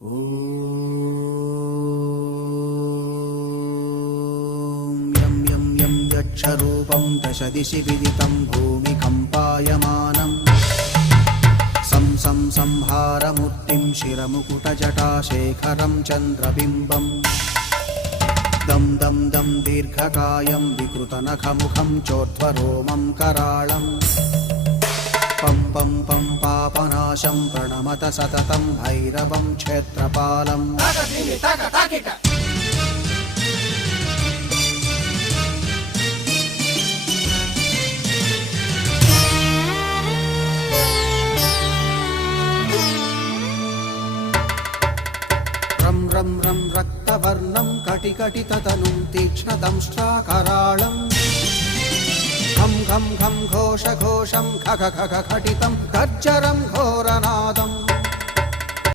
यं यं यं यक्षरूपं दशदिशि विदितं भूमिकम्पायमानं सं संहारमूर्तिं शिरमुकुटजटाशेखरं चन्द्रबिम्बं दं दं दं दीर्घकायं विकृतनखमुखं चोर्ध्वरोमं कराळम् पं पं पं पापनाशं प्रणमत सततं भैरवं क्षेत्रपालम् रं रं रं रक्तवर्णं कटिकटिततनुं तीक्ष्णदंष्ट्राकराळम् घं घं घं घोषघोषं खग खग खटितं तर्जरं घोरनादम्